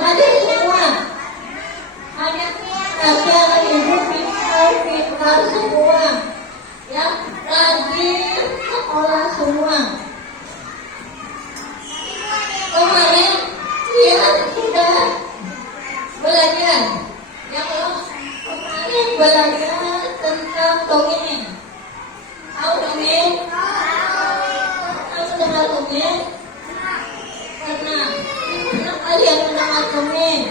hadir semua. Hadir kakek, ibu, pintar semua. Yang rajin sekolah semua. Kemarin dia sudah belajar. Yang kemarin belajar tentang dongeng. Tahu dongeng? Tahu dengar dongeng? Pernah. Pernah kalian mendengar dongeng?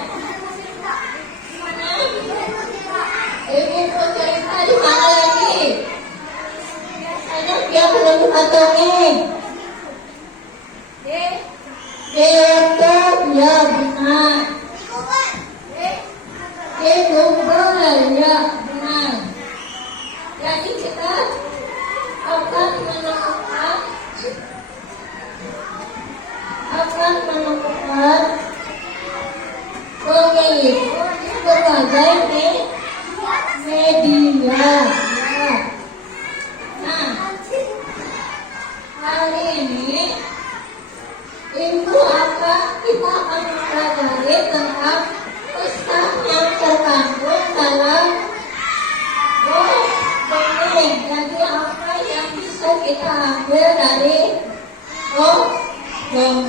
Mana? Ibu mau cerita di mana lagi? Biasanya dia belum dengar dongeng. Betul, ya benar. Betul, ya benar. Jadi kita akan menemukan dongeng itu di berbagai media. Nah, hari ini Ibu kita akan mempelajari tentang pesan yang terkandung dalam dongeng. Jadi apa yang bisa kita ambil dari dongeng?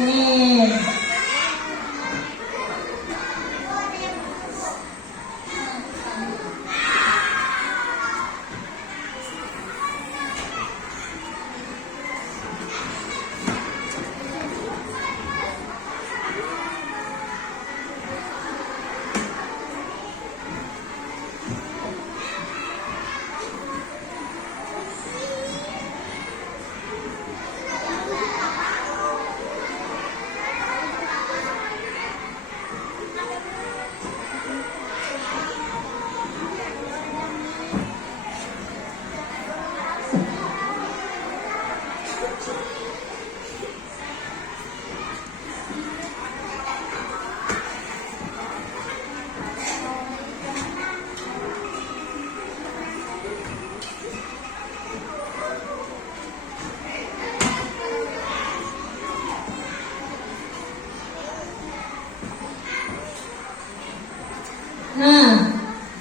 Nah,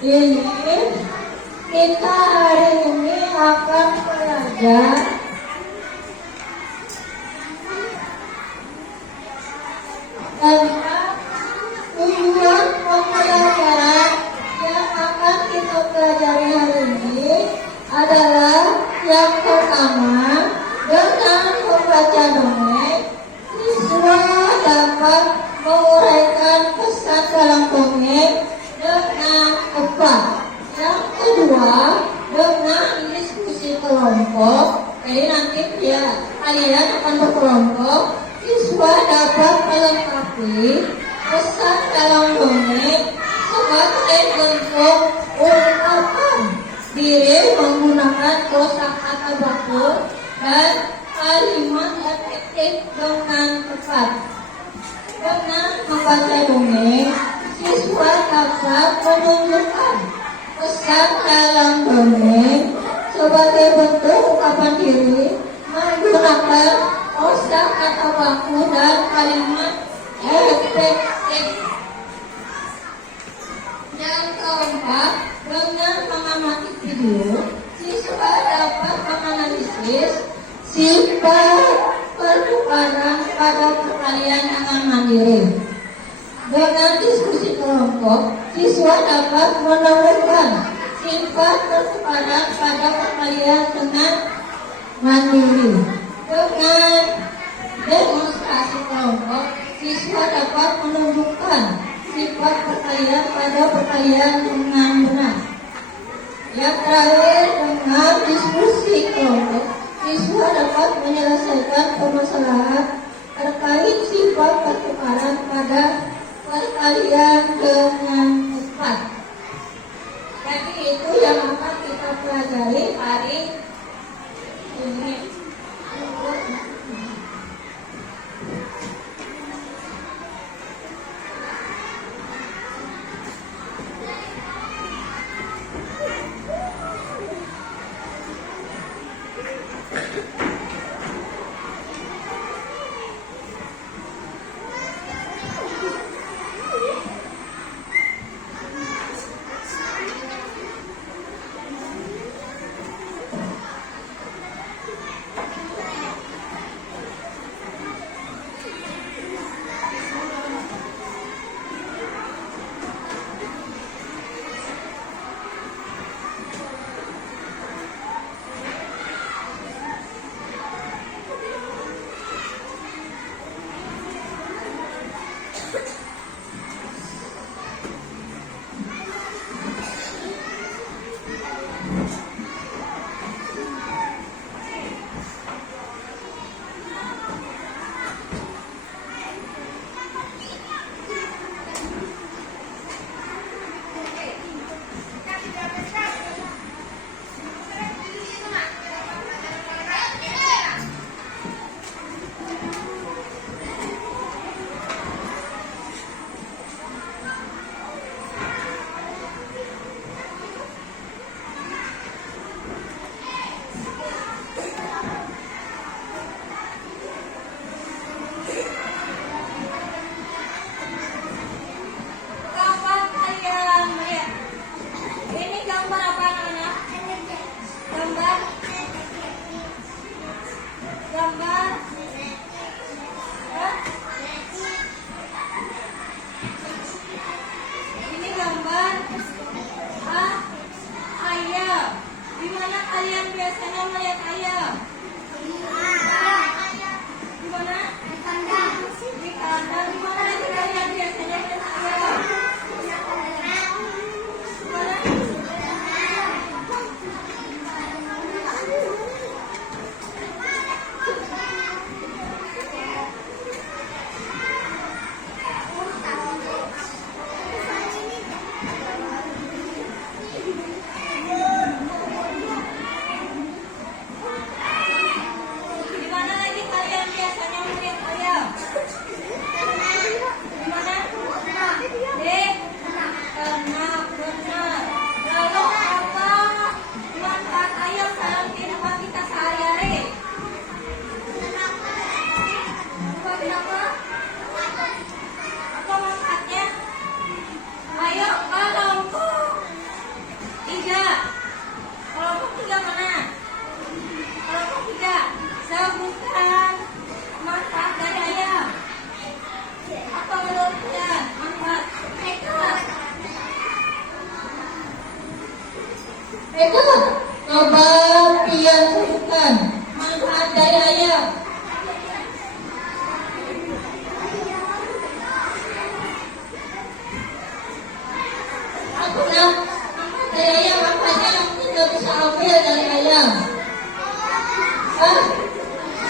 ini kita hari ini akan belajar tentang tujuan pembelajaran yang akan kita pelajari hari ini adalah yang pertama, dengan membaca dongeng, siswa dapat menguraikan pesan dalam dongeng dengan tepat. Yang kedua, dengan diskusi kelompok. Jadi nanti kalian akan berkelompok. Siswa dapat melengkapi pesan dalam dongeng sebagai bentuk ungkapan diri menggunakan kosakata baku dan kalimat efektif dengan tepat. Dengan membaca dongeng, siswa dapat menunjukkan pesan dalam dongeng sebagai bentuk ungkapan diri menggunakan kosakata baku dan kalimat efektif. Yang keempat, dengan mengamati video, siswa dapat menganalisis sifat pertukaran pada perkalian yang mandiri. Dengan diskusi kelompok, siswa dapat menemukan sifat pertukaran pada perkalian dengan mandiri. Dengan demonstrasi kelompok, siswa dapat menunjukkan sifat perkalian pada perkalian dengan benar. Yang terakhir, dengan diskusi kelompok, siswa dapat menyelesaikan permasalahan terkait sifat pertukaran pada perkalian dengan tepat. Jadi itu yang akan kita pelajari hari ini. biasanya melihat ayam? Di mana? Di kandang. Di kandang. Di mana lagi kalian biasanya melihat ayam? Di mana? Di mana lagi kalian biasanya melihat ayam? Di mana? Di ternak, benar. Lalu apa manfaat ayam dalam kehidupan kita sehari-hari? Buat apa? Apa manfaatnya? Ayo kelompok tiga. Kelompok tiga mana? Kelompok tiga. Sebutkan manfaat dari ayam. Apa menurut kalian manfaat? Mereka coba dia sebutkan manfaat dari ayam. Aku nak manfaat dari ayam apa aja yang kita bisa ambil dari ayam? Hah?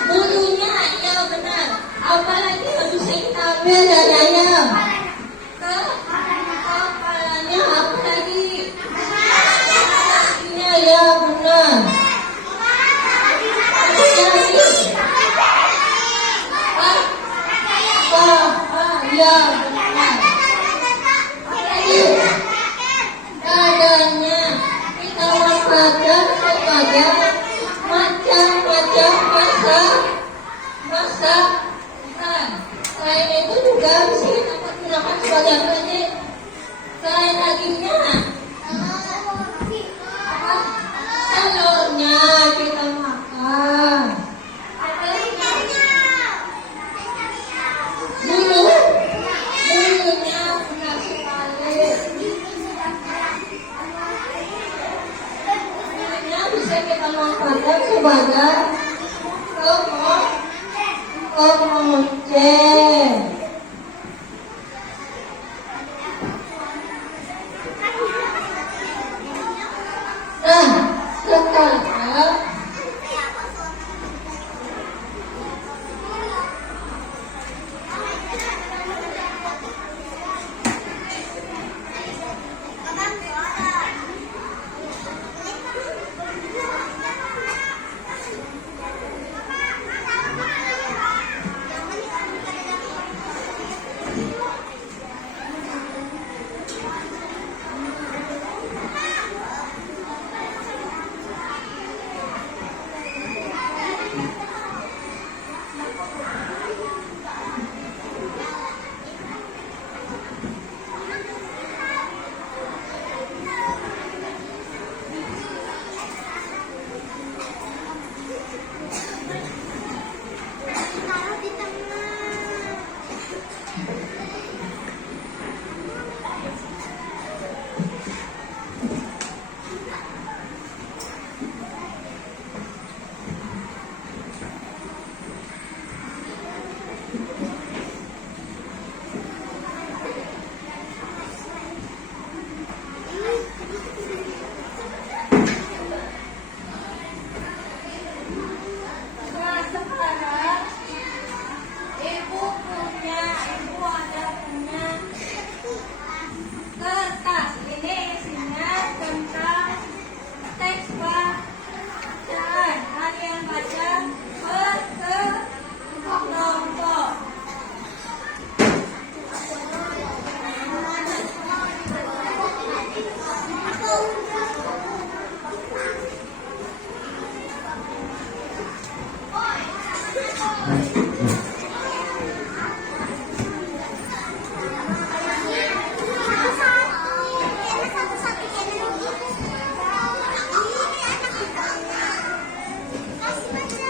Bulunya, ya benar. Apalagi yang bisa kita ambil dari ayam? Kepalanya, apa lagi? Kakinya, ya benar. Apa lagi? Hah? Ya benar. Apa lagi? Dadanya kita manfaatkan sebagai macam-macam masakan. Selain itu juga bisa kita gunakan sebagai apa lagi? Selain dagingnya, apa? Telurnya kita makan. Apa lagi? Bulunya benar sekali. Bulunya bisa kita manfaatkan sebagai kemonceng. Nah, sekarang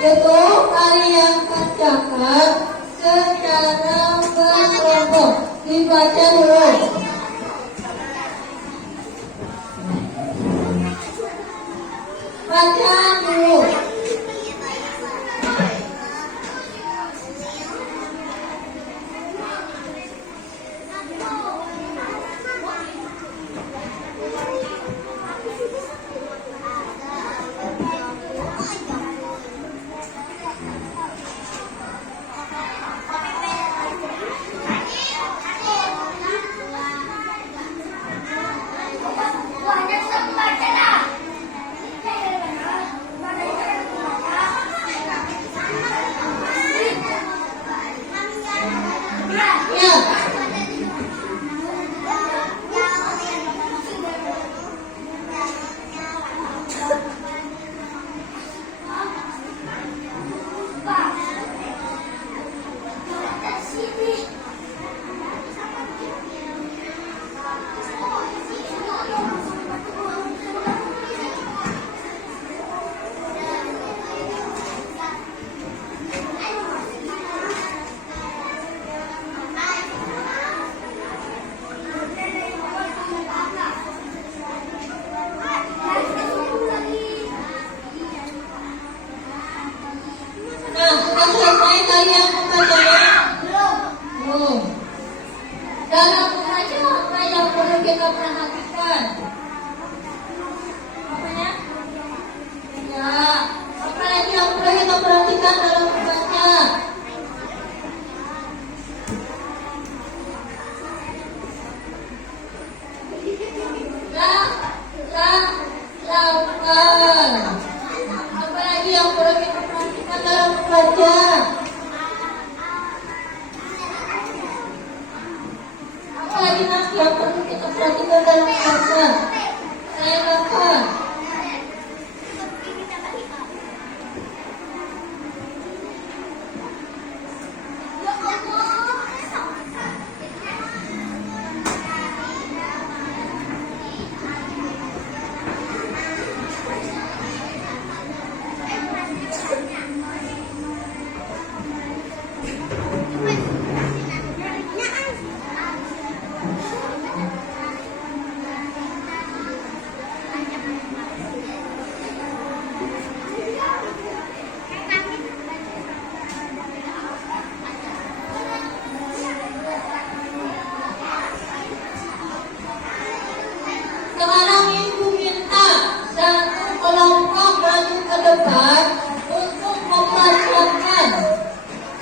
Itu kalian bacakan secara berkelompok. Dibaca dulu. Baca dulu. Mulai kalian membacanya? Belum. Dalam membaca apa yang perlu kita perhatikan? Apanya? Ya, apa lagi yang perlu kita perhatikan dalam membaca? Lakukan. Apa lagi yang perlu kita perhatikan dalam membaca? Apa lagi yang perlu kita perhatikan dalam membaca? Saya lakukan. Sekarang ibu minta satu kelompok maju ke depan untuk mempersiapkan.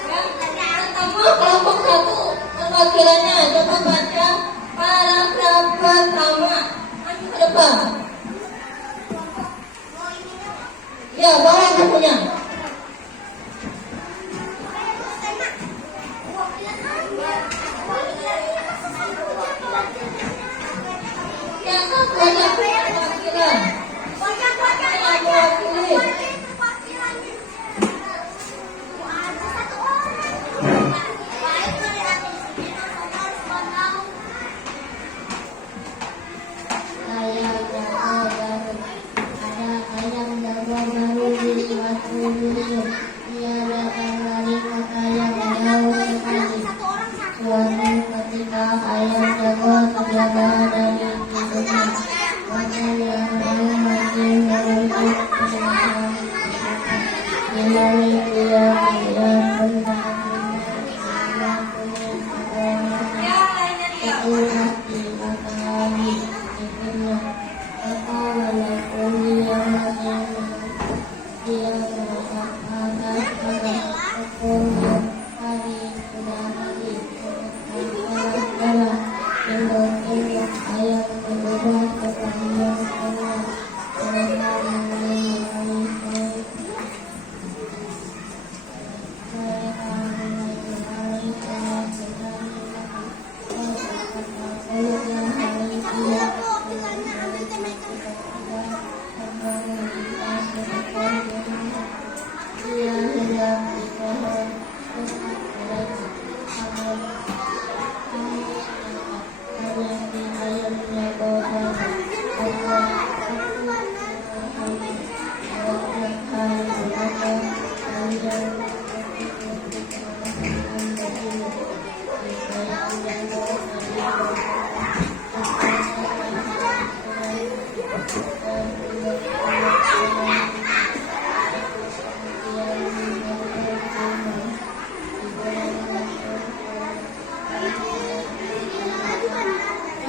Yang pertama kelompok satu perwakilannya coba baca paragraf pertama. Maju ke depan. Ya, bawa bukunya. Banyak perwakilan. Yang mewakili.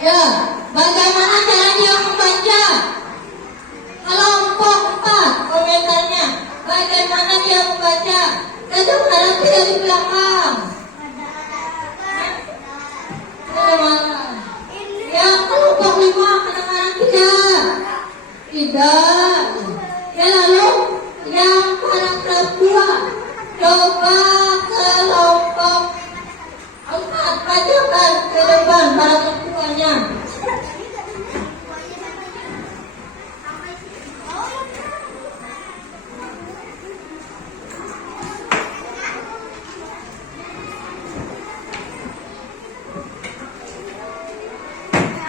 Ya, bagaimana caranya membaca? Kelompok 4 komentarnya. Bagaimana dia membaca? Kedengaran tidak di belakang. Kedengaran. Yang kelompok 5 kedengaran tidak. Tidak. Ya, lalu yang paragraf 2. Coba kelompok 4 bacakan ke depan paragraf 2-nya.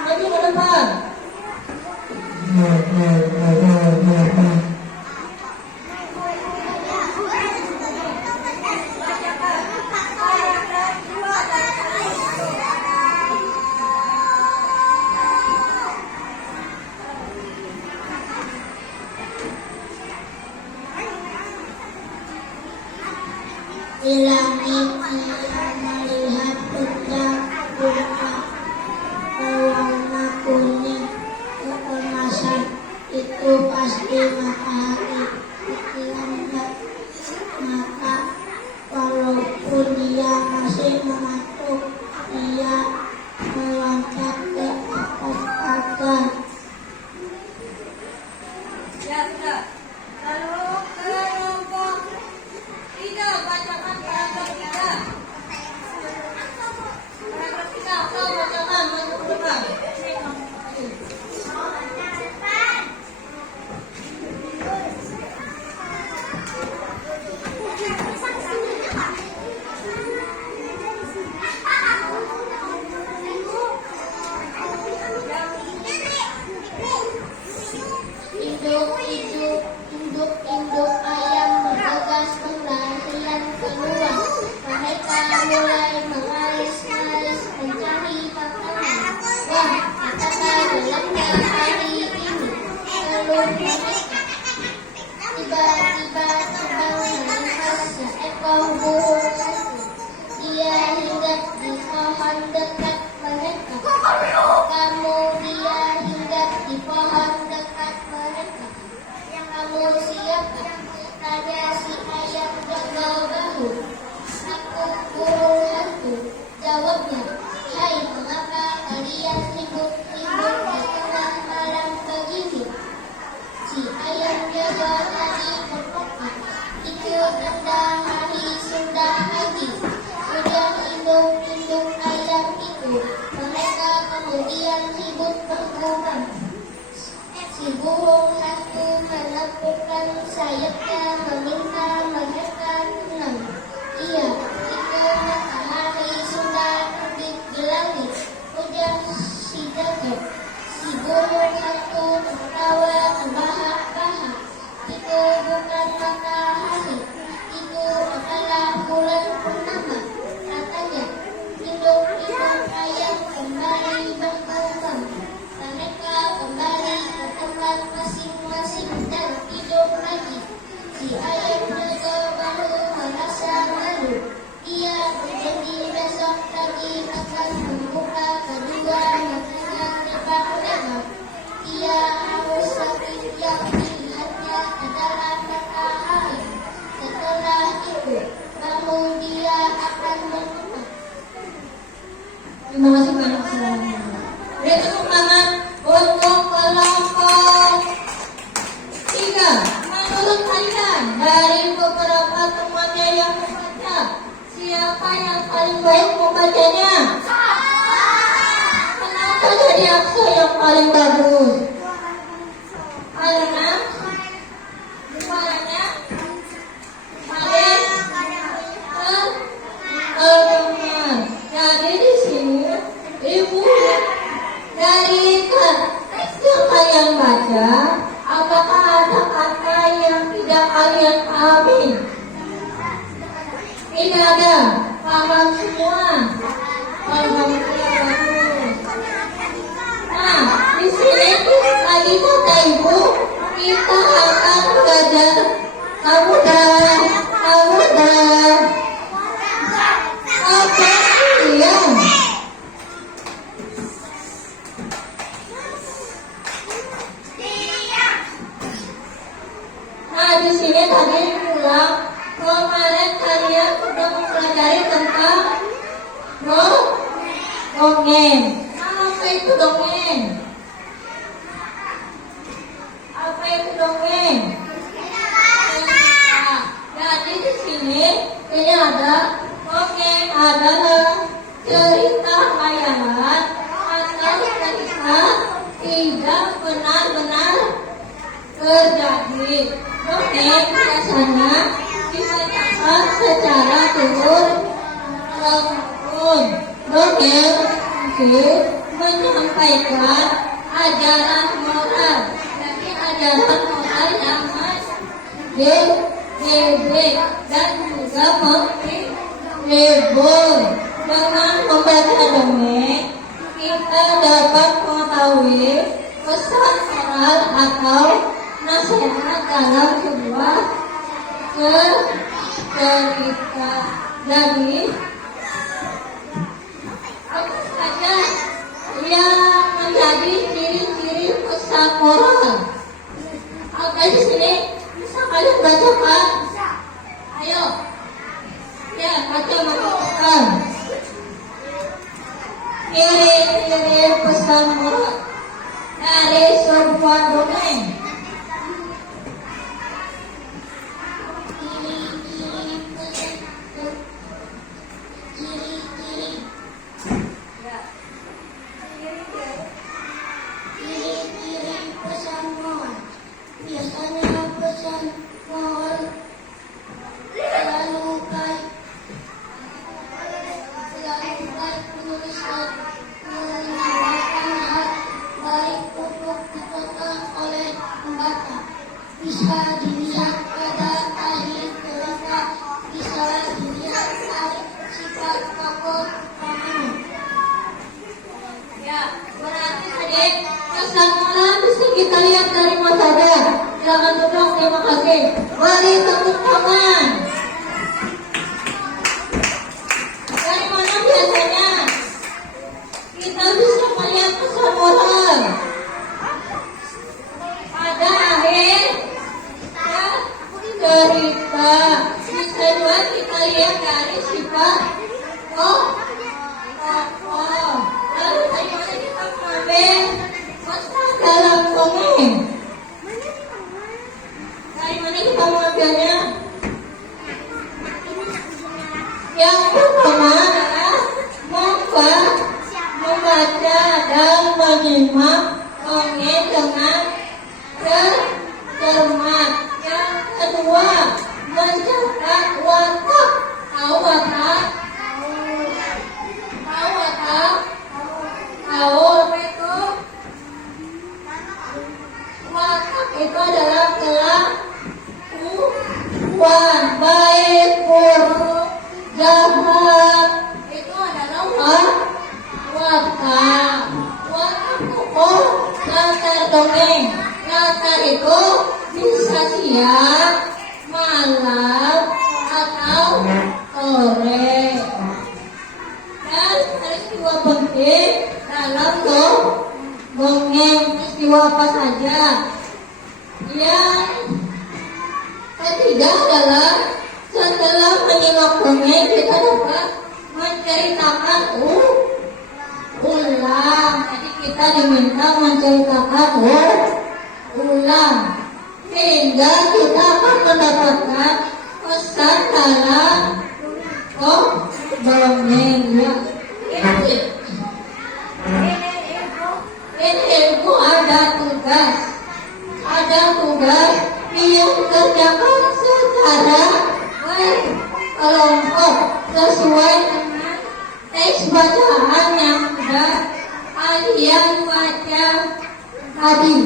Maju ke depan. Di langit ia melihat benda berwarna kuning keemasan. Itu pasti matahari, pikirannya. Maka walaupun dia masih mengantuk, dia meloncat ke atas pagar. Ya sudah. Lalu kelompok 3 bacakan paragraf 3. Paragraf 3 kau bacakan masuk ke depan. Induk ayam bergegas berlarian keluar. Mereka mulai mengalis-alis mencari makanan. Wah, betapa gelapnya hari ini. Lalu mereka tiba-tiba terbang melihat seekor burung hantu. Dia hinggap di pohon dekat mereka. Dia hinggap di pohon dekat mereka. Kamu siapa? Tanya si ayam gagal bahu. Aku burung hantu, jawabnya. Hai, mengapa kalian ribut-ribut di tengah malam begini? Si ayam gagal tadi berkata, itu tanda hari sudah pagi. Sudah induk-induk ayam itu. Mereka kemudian ribut bergumam. Si burung hantu menepukkan sayapnya meminta mereka tenang. Iya, itu matahari sudah terbit di langit. Ujar si gagak. Si burung hantu tertawa terbahak-bahak. Itu bukan matahari, itu adalah bulan purnama. Katanya, induk-induk ayam kembali bergumam. Mereka kembali ke tempat masing-masing dan tidur lagi. Si ayam jaga baru merasa malu. Dia berjanji besok lagi akan membuka kedua matanya lebar-lebar. Dia harus sakit yang dilihatnya adalah matahari. Setelah itu, baru dia akan berbuka. Terima kasih banyak semuanya. Beri tepuk tangan untuk kelompok 3. Menurut kalian, dari beberapa temannya yang membaca, siapa yang paling baik membacanya? Kenapa jadi aku yang paling bagus? Karena suaranya paling terdengar. Jadi di sini ibu dari teks yang kalian baca, apakah ada kata yang tidak kalian pahami? Tidak ada, paham semua. Alhamdulillah bagus. Nah, di sini tadi kata ibu, kita akan belajar kamudah. Apa iya? Nah, di sini tadi bilang kemarin kalian sudah mempelajari tentang dongeng. Apa itu dongeng? Apa itu dongeng? Jadi di sini ini ada dongeng adalah cerita khayalan atau cerita tidak benar-benar terjadi. Dongeng biasanya dibacakan secara turun-temurun. Dongeng itu menyampaikan ajaran moral. Jadi ajaran moral yang dididik dan juga menghibur. Dengan membaca dongeng, kita dapat mengetahui pesan moral atau nasihat dalam sebuah ke cerita. Jadi apa saja yang menjadi ciri-ciri pesan moral? Oke, di sini bisa kalian baca Pak? Ayo, ya baca maksudkan. Ciri-ciri pesan moral dari sebuah dongeng. Ciri-ciri pesan moral. Biasanya pesan moral selalu baik penulisnya menawarkan hal baik untuk ditonton oleh pembaca. Bisa dilihat pada akhir cerita, bisa dilihat dari sifat tokoh utama. Ya, berarti tadi pesan moral bisa kita lihat dari mana saja. Silakan duduk, terima kasih. Beri tepuk tangan. Dari mana biasanya kita bisa melihat pesan moral? Pada akhir ya, cerita. Bisa juga kita lihat dari sifat tokoh. Lalu dari mana kita mengambil pesan dalam dongeng? Dari mana kita mengambilnya? Yang pertama adalah membaca dan menyimak dongeng dengan cermat. Yang kedua, mencatat watak. Tahu watak? Tahu watak? Tahu apa itu? Watak itu adalah kelakuan baik, buruk, jahat. Itu adalah watak. Watak itu latar dongeng. Latar itu bisa siang, malam, atau sore. Dan peristiwa penting dalam dongeng, peristiwa apa saja. Yang ketiga adalah setelah menyimak dongeng kita dapat menceritakan ulang. Jadi kita diminta menceritakan ulang sehingga kita akan mendapatkan pesan dalam dongeng. Ini itu ada tugas yang dikerjakan secara kelompok sesuai dengan teks bacaan yang sudah kalian baca tadi.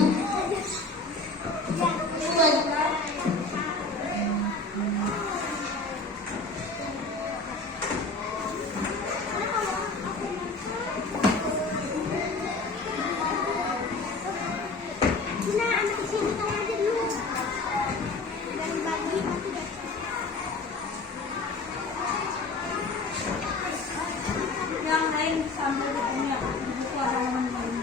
Yang lain sambil punya buku halaman lain.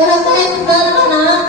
Sudah kalian sudah anak?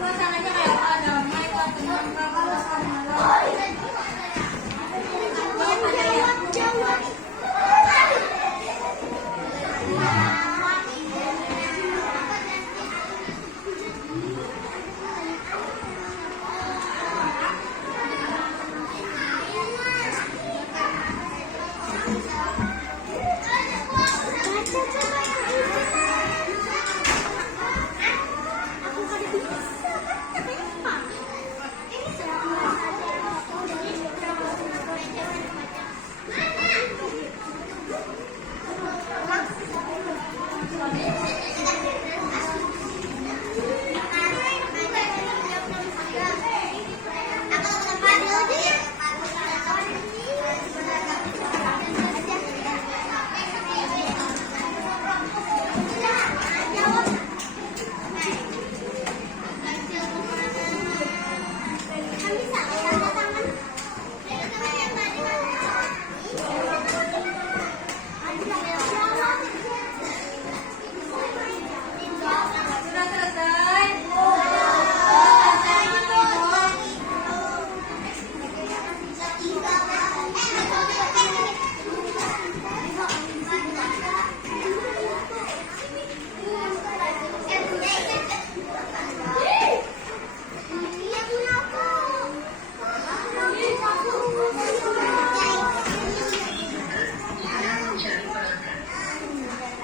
Suasananya kayak damai, kok tenang, sudah selesai.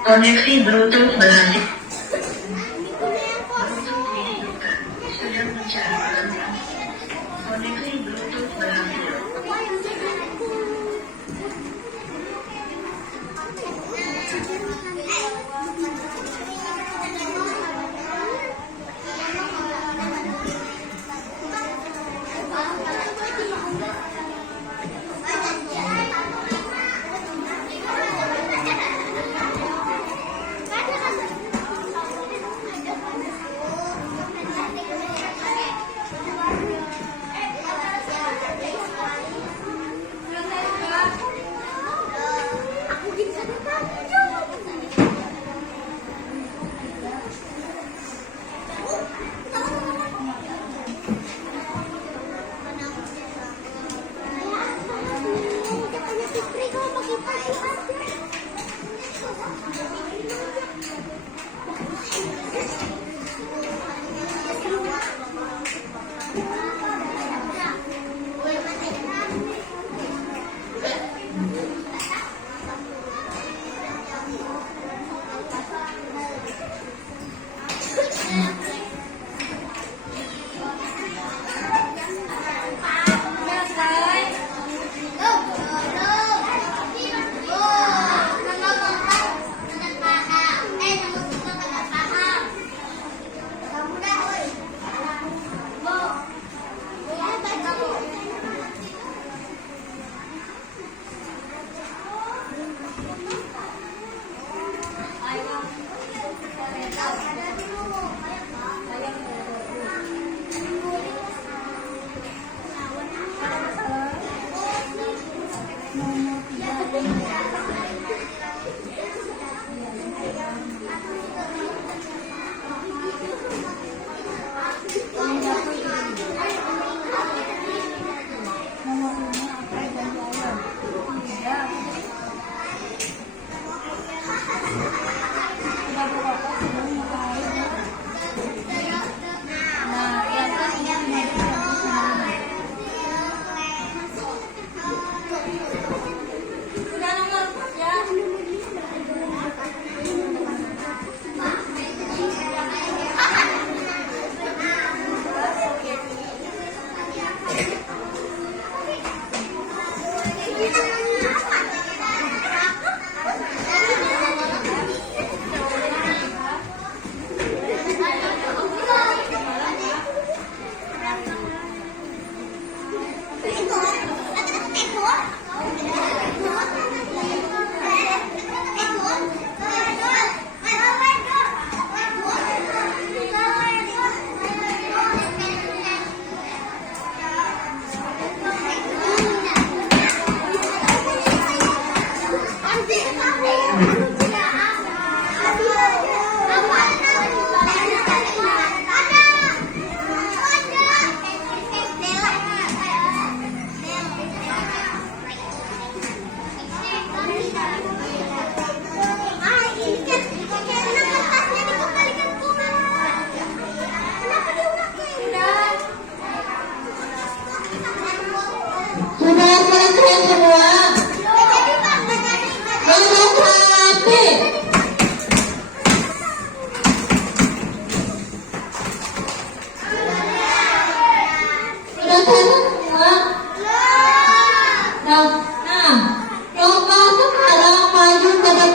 Koneksi Bluetooth berhasil. Sedang mencari pelengkap. Koneksi Bluetooth berhasil.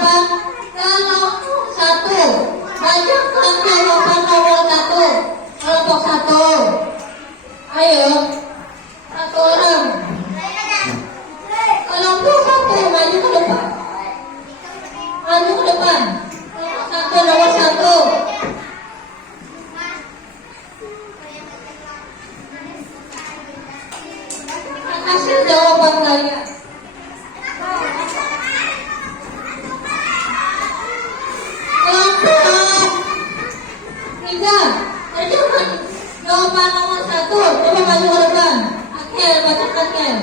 jawaban kelompok 1. Bacakan jawaban nomor 1. Kelompok 1. Ayo, 1 orang. Kelompok 1 maju ke depan. Maju ke depan. Kelompok 1 nomor 1. Hasil jawaban kalian. Kelompok 3. Kerjakan jawaban nomor 1. Coba maju ke depan. Akhil, bacakan Akhil.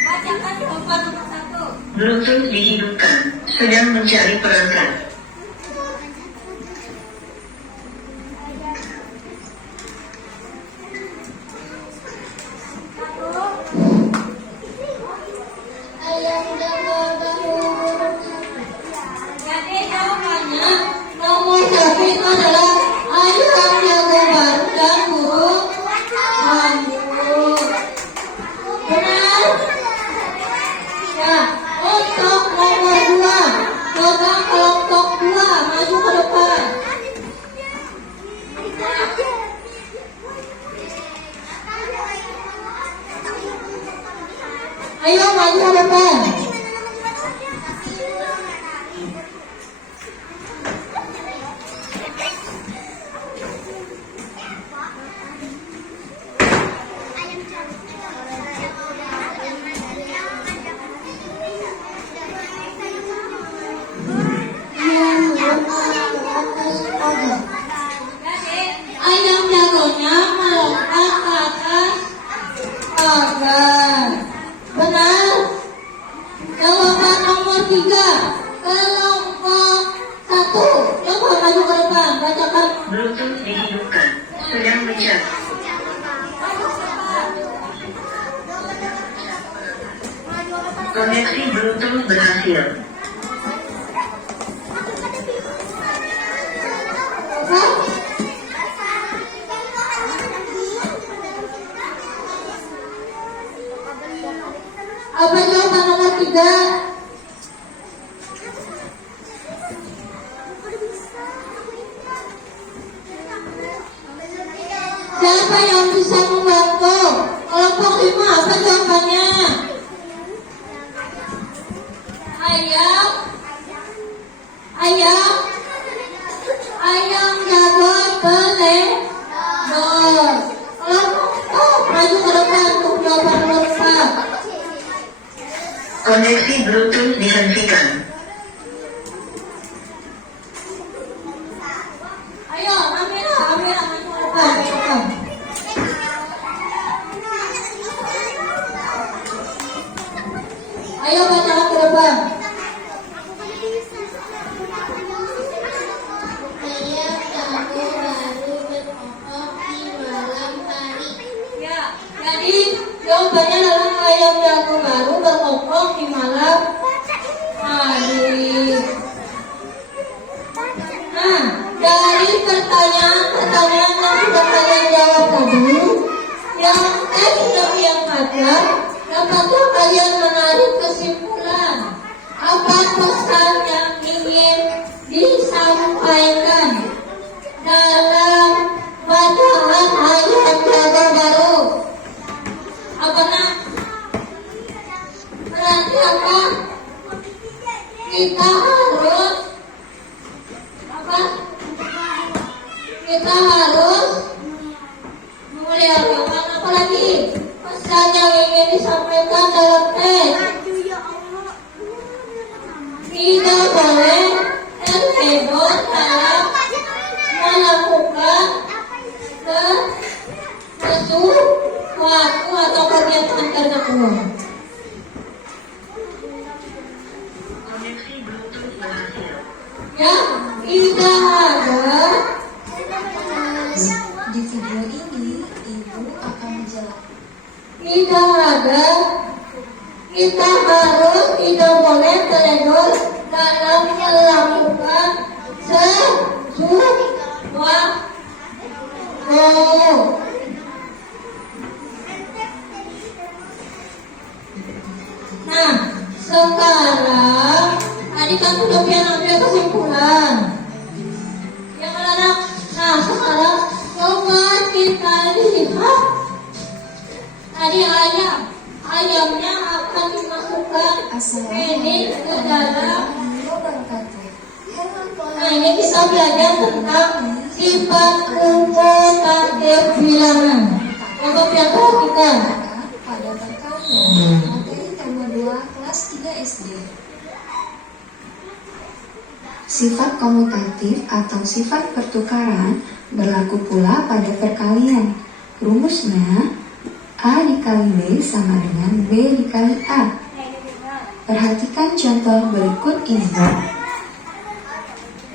Bacakan jawaban nomor 1. Bluetooth dihidupkan. Sedang mencari perangkat. Ayam jago dahulu. Jadi jawabannya nomor 1 itu adalah ayam jago baru dan burung hantu. Benar? Ya, untuk nomor 2, coba kelompok 2 maju ke depan. Ayo maju ke depan. Ayam jagonya melompat ke atas pagar. Benar? Jawaban nomor 3. Kelompok 1. Coba maju ke depan. Bacakan. Bluetooth dihidupkan. Sedang mencari. Koneksi Bluetooth berhasil. Apa? Apa jawaban nomor 3? Siapa yang bisa membantu? Kelompok 5, apa jawabannya? Ayam. Ayam. Ayam jago teledor. Kelompok maju ke depan untuk jawaban nomor 4. Koneksi Bluetooth dihentikan. Ayo, Amira maju ke depan. Cepat. Ayo baca ke depan. Ayam jago baru berkokok di malam hari. Ya, jadi jawabannya adalah ayam jago baru berkokok di malam hari. Nah, dari pertanyaan-pertanyaan yang sudah kalian jawab tadi, yang yang ada, dapatkah kalian menarik kesimpulan? Apa pesan yang ingin disampaikan dalam bacaan ayam jago baru? Apa nak? Berarti apa? Kita harus apa? Kita harus memuliakan. Apa lagi? Pesan yang ingin disampaikan dalam teks. Tidak boleh terheboh dalam melakukan sesuatu atau kegiatan karena uang. Koneksi Bluetooth berhasil. Ya, tidak ada. Di video ini, Ibu akan menjelaskan. Tidak ada. Kita harus tidak boleh teledor dalam melakukan sesuatu. kan sudah ambil kesimpulan. Yang anak, nah sekarang coba kita lihat. Tadi ayamnya akan dimasukkan ini ke dalam. Nah ini bisa belajar tentang sifat kumulatif bilangan. Coba biar perhatikan. Pada perkalian materi tema 2 kelas 3 SD. Sifat komutatif atau sifat pertukaran berlaku pula pada perkalian. Rumusnya A dikali B sama dengan B dikali A. Perhatikan contoh berikut ini.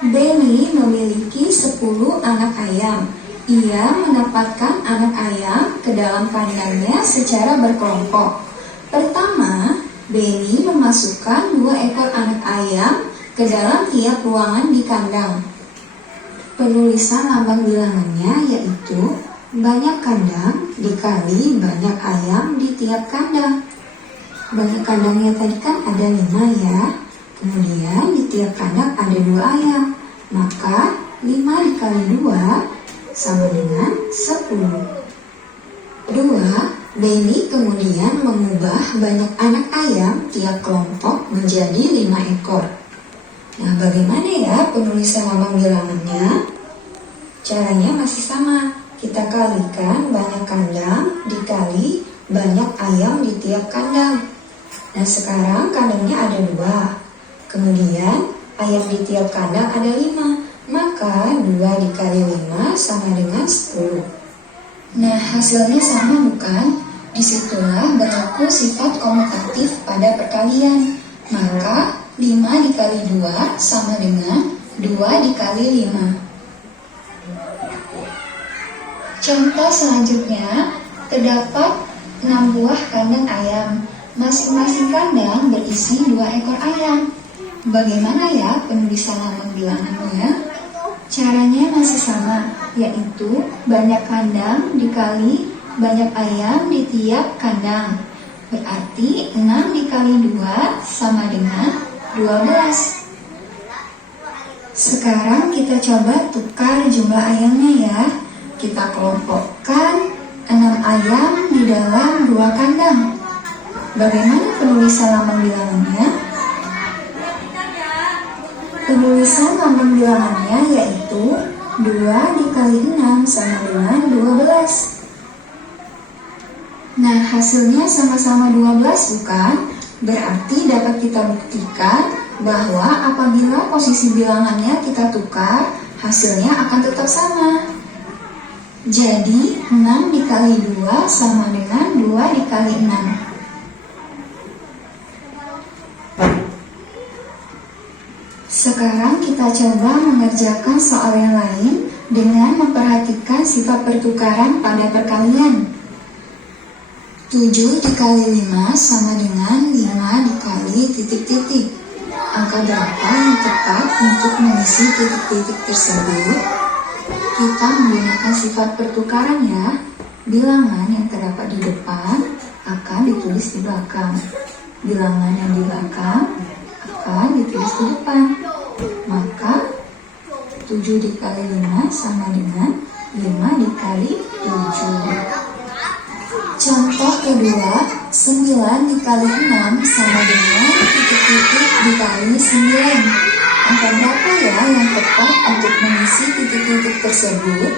Benny memiliki 10 anak ayam. Ia menempatkan anak ayam ke dalam kandangnya secara berkelompok. Pertama, Benny memasukkan 2 ekor anak ayam ke dalam tiap ruangan di kandang. Penulisan lambang bilangannya yaitu banyak kandang dikali banyak ayam di tiap kandang. Banyak kandangnya tadi kan ada 5 ya. Kemudian di tiap kandang ada 2 ayam. Maka 5 dikali 2 sama dengan 10. 2. Benny kemudian mengubah banyak anak ayam tiap kelompok menjadi 5 ekor. Nah, bagaimana ya penulisan lambang bilangannya? Caranya masih sama. Kita kalikan banyak kandang dikali banyak ayam di tiap kandang. Nah, sekarang kandangnya ada 2. Kemudian ayam di tiap kandang ada 5. Maka 2 dikali 5 sama dengan 10. Nah, hasilnya sama bukan? Disitulah berlaku sifat komutatif pada perkalian. Maka 5 dikali 2 sama dengan 2 dikali 5. Contoh selanjutnya, terdapat 6 buah kandang ayam. Masing-masing kandang berisi 2 ekor ayam. Bagaimana ya penulisan lambang bilangannya? Caranya masih sama, yaitu banyak kandang dikali banyak ayam di tiap kandang. Berarti 6 dikali 2 sama dengan 12. Sekarang kita coba tukar jumlah ayamnya ya. Kita kelompokkan 6 ayam di dalam 2 kandang. Bagaimana penulisan lambang bilangannya? Penulisan lambang bilangannya yaitu 2 dikali 6 sama dengan 12. Nah, hasilnya sama-sama 12 bukan? Berarti dapat kita buktikan bahwa apabila posisi bilangannya kita tukar, hasilnya akan tetap sama. Jadi, 6 dikali 2 sama dengan 2 dikali 6. Sekarang kita coba mengerjakan soal yang lain dengan memperhatikan sifat pertukaran pada perkalian. 7 dikali 5 sama dengan 5 dikali titik-titik. Angka berapa yang tepat untuk mengisi titik-titik tersebut? Kita menggunakan sifat pertukaran ya. Bilangan yang terdapat di depan akan ditulis di belakang. Bilangan yang di belakang akan ditulis di depan. Maka 7 dikali 5 sama dengan 5 dikali 7. Contoh kedua, 9 dikali 6 sama dengan titik-titik dikali 9. Angka berapa ya yang tepat untuk mengisi titik-titik tersebut?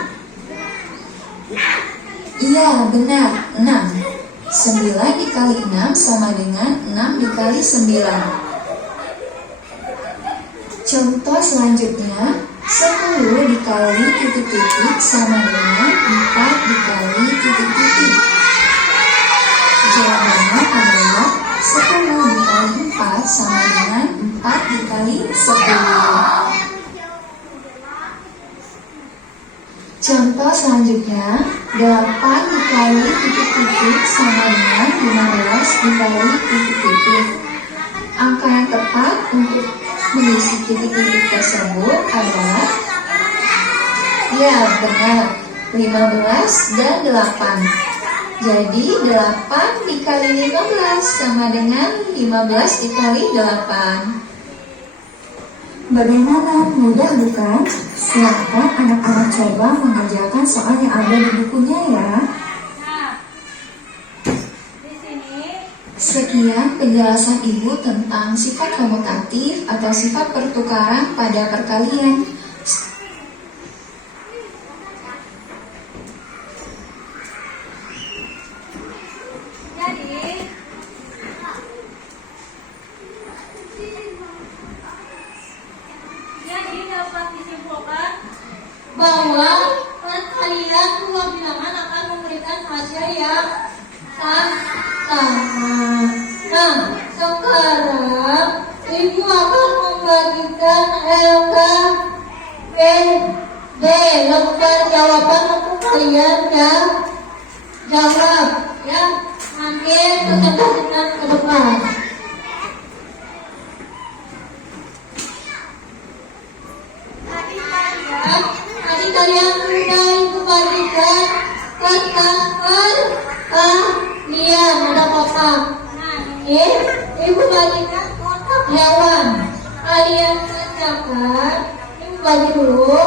Iya, benar, 6. 9 dikali 6 sama dengan 6 dikali 9. Contoh selanjutnya, 10 dikali titik-titik sama dengan 4 dikali titik-titik. Jawabannya adalah 10 dikali 4 sama dengan 4 dikali 10. Contoh selanjutnya, 8 dikali titik-titik sama dengan 15 dikali titik-titik. Angka yang tepat untuk mengisi titik-titik tersebut adalah, ya benar, 15 dan 8. Jadi 8 dikali 15 sama dengan 15 dikali 8. Bagaimana, mudah bukan? Silahkan anak-anak coba mengerjakan soal yang ada di bukunya ya. Nah, di sini Sekian penjelasan Ibu tentang sifat komutatif atau sifat pertukaran pada perkalian. jadi dapat disimpulkan bahwa perkalian dua bilangan akan memberikan hasil yang sama. Nah, sekarang Ibu akan membagikan LK B lembar jawaban untuk kalian yang jawab ya. Nanti kecenderungan ke depan. Tadi kalian sudah Ibu bagikan tentang perkalian ada kotak. Nah, ini Ibu bagikan kotak hewan. Kalian kerjakan. Ibu bagi dulu.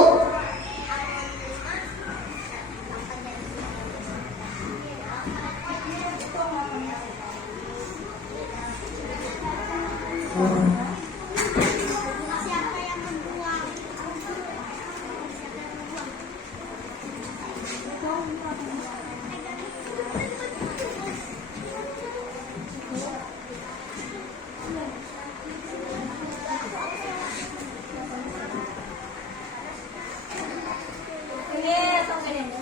ini sampai ini.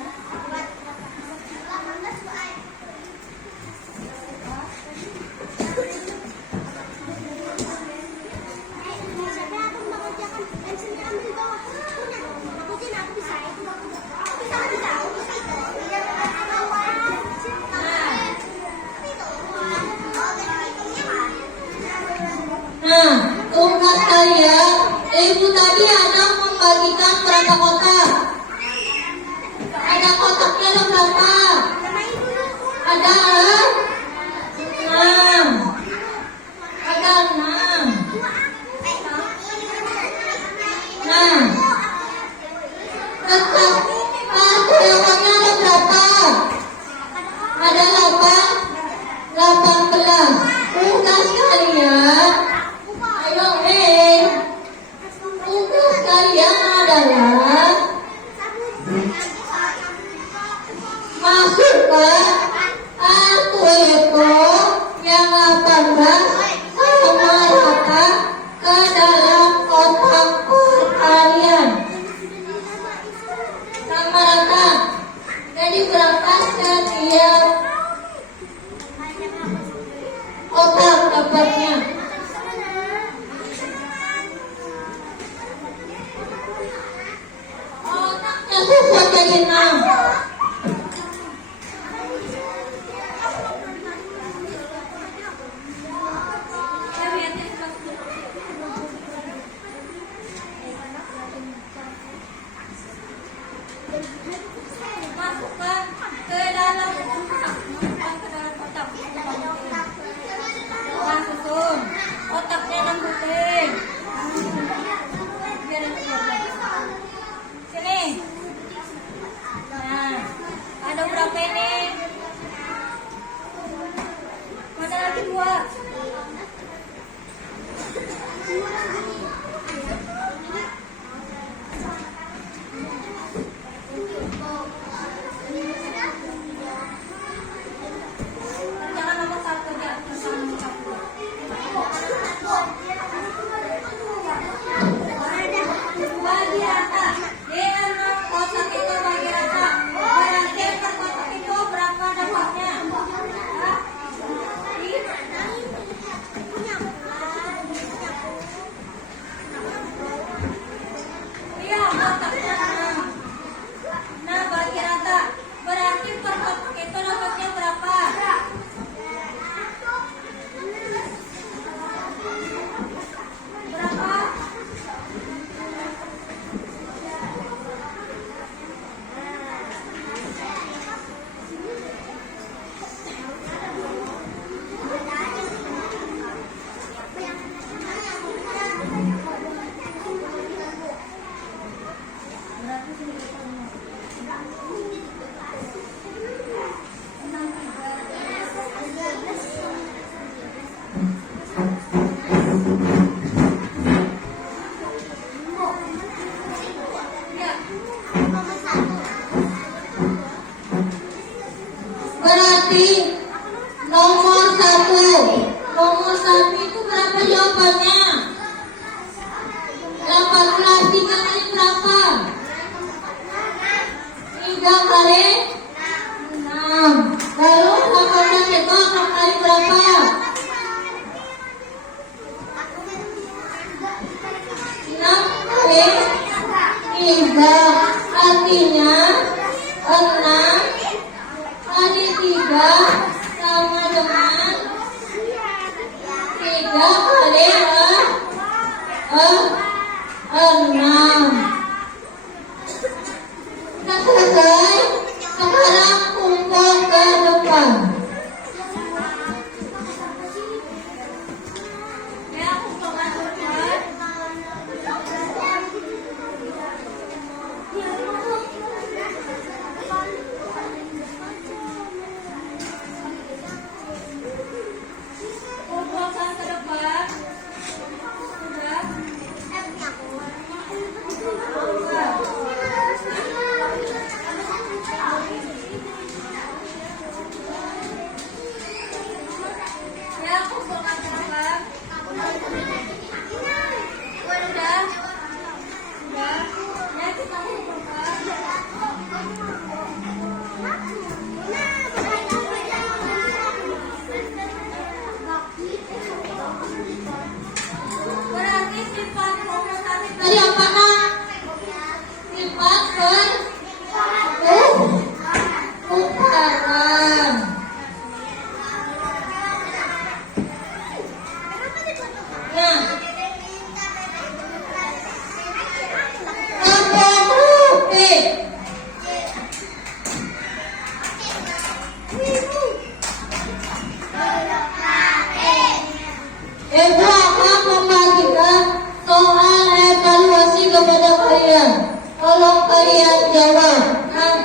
Nah, tugas kalian, Ibu tadi ada membagikan berapa kotak? Ada kotaknya ada berapa? Ada 6. Ada 6. Nah, kotak hewannya ada berapa? Ada 18. Tugas kalian, ayo tugas kalian adalah masukkan satu ekor yang 18 sama rata ke dalam kotak kalian. Sama rata. Jadi berapa setiap kotak dapatnya? Kotaknya sesuai jadi 6. Masukkan ke dalam kotak. Masukkan ke dalam kotak. Nah, susun. Kotaknya lembutin. Biar lihat. Sini. Nah. Tolong kalian jawab. Nah,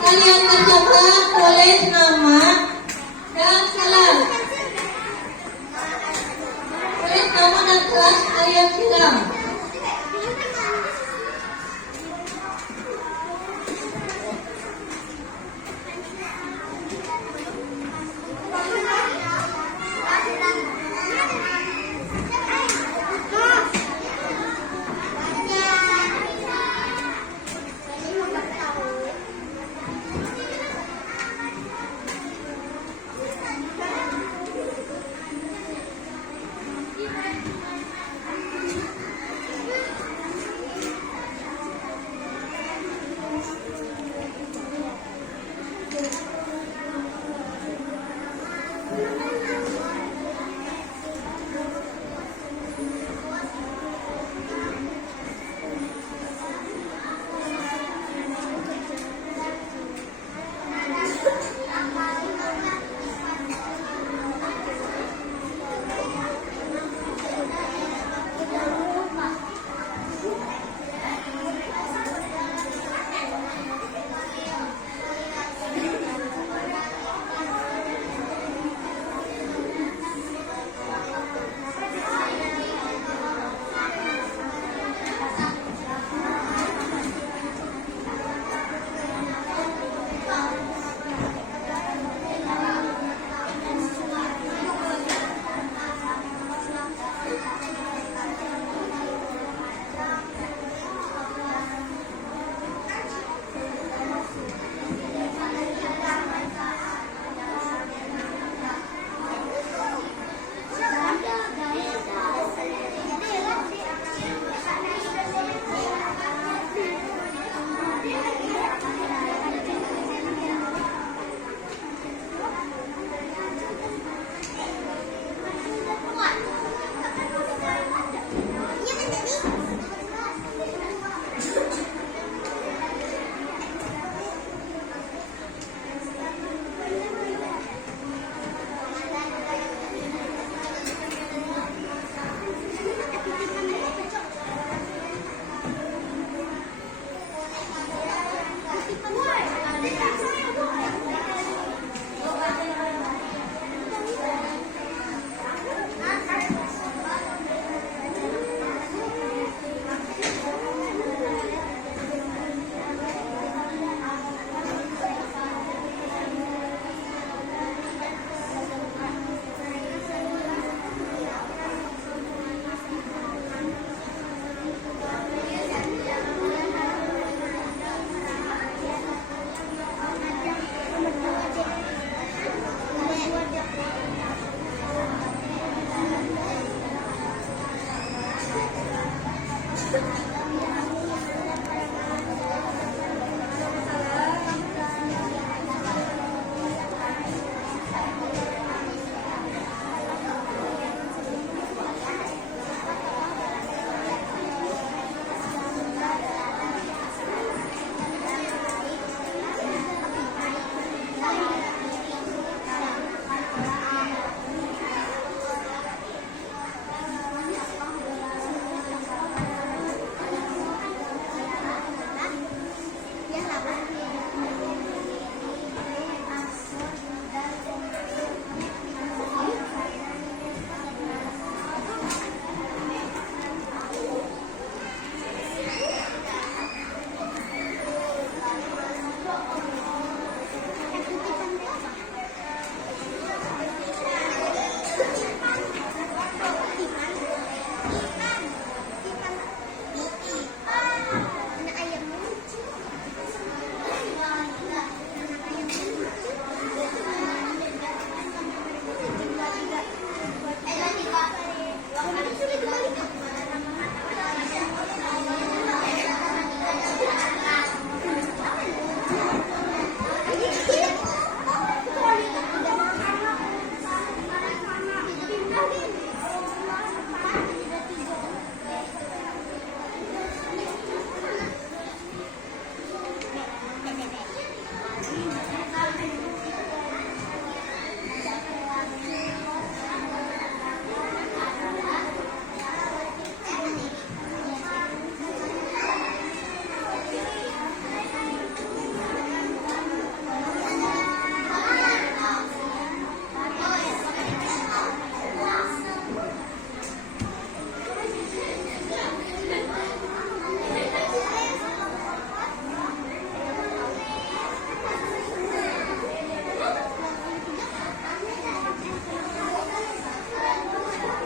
kalian kerjakan, tulis nama dan kelas. Tulis nama dan kelas kalian silang.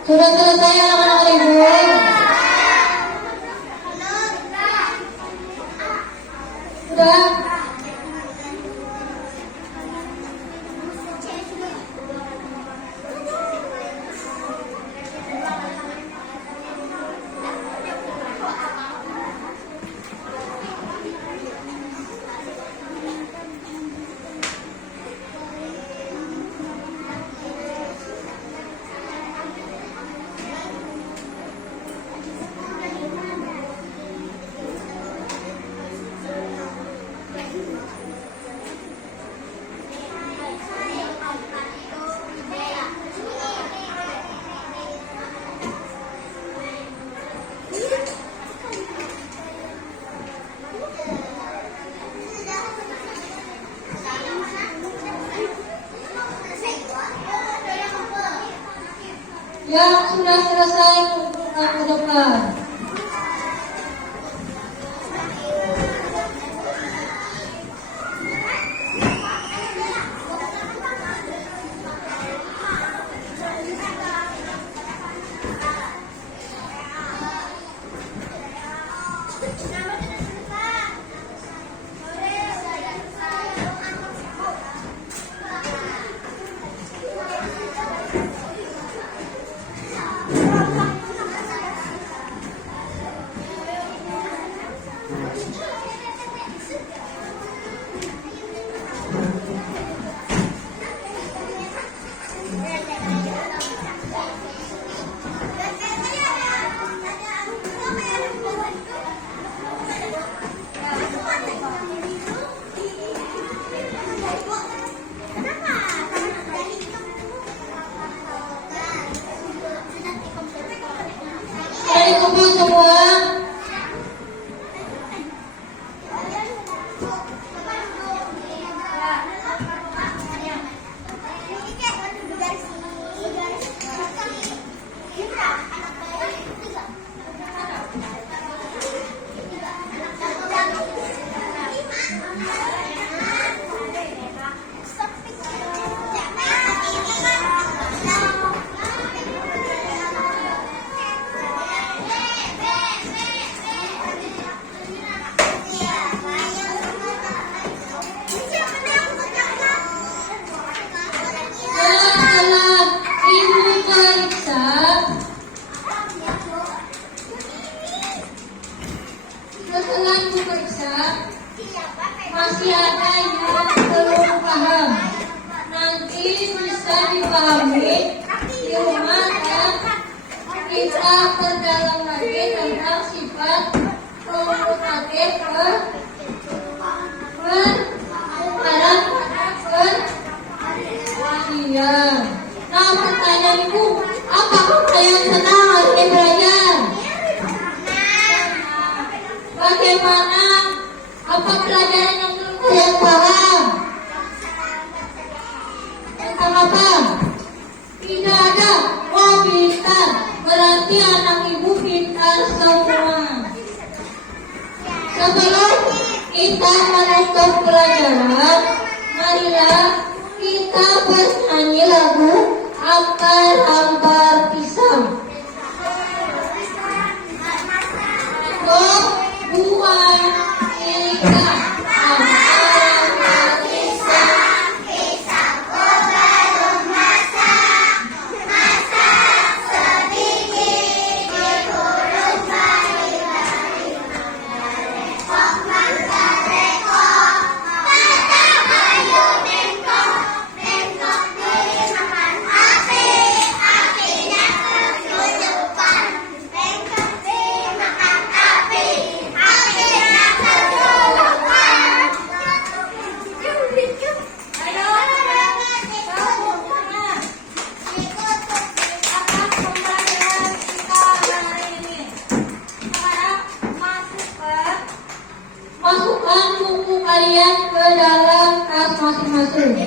Sudah selesai anak-anak ibu? Sudah? Yang sudah selesai kumpulkan ke depan. Mari kumpul semua. Setelah ibu periksa, masih ada yang belum paham. Nanti bisa dipahami di rumah dan kita perdalam lagi tentang sifat komutatif pertukaran pada perhatian. Nah, pertanyaan ibu, apakah kalian senang hari ini belajar? Bagaimana? Apa pelajaran yang belum kalian paham? Tentang apa? Tidak ada. Oh, pintar. Berarti anak ibu pintar semua. Sebelum kita menutup pelajaran, marilah kita bernyanyi lagu Ampar-ampar pisang. Buah ikan, ampar-ampar pisang, pisangku belum masak, masak sedikit, dikurung bari-bari, rekok mangga rekok, patah kayu bengkok, bengkok dimakan api, apinya kesusupan, bengkok dimakan api. Masukkan buku kalian ke dalam tas masing-masing.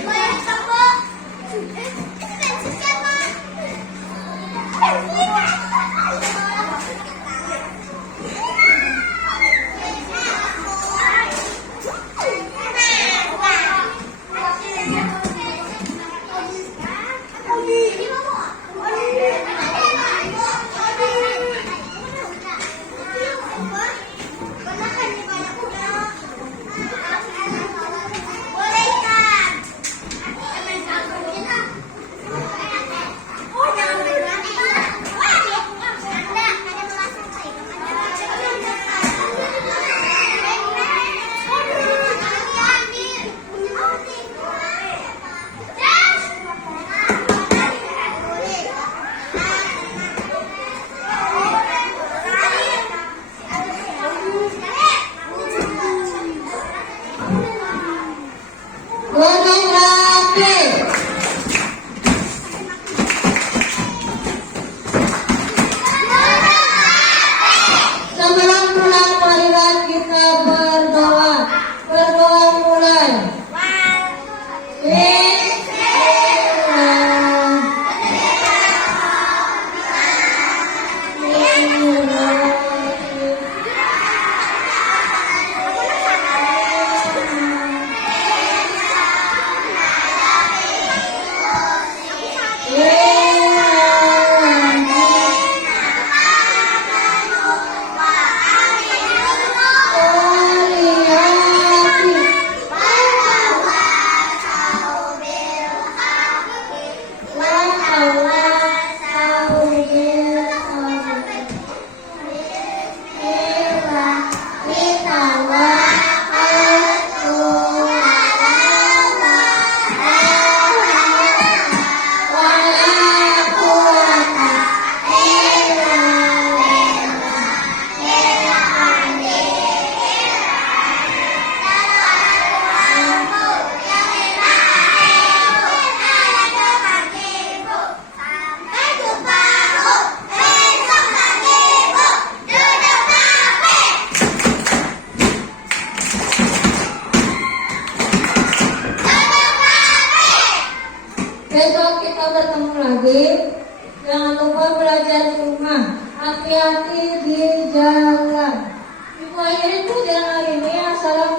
Besok kita bertemu lagi. Jangan lupa belajar di rumah. Hati-hati di jalan. Ibu akhirin pelajaran hari ini. Assalamualaikum.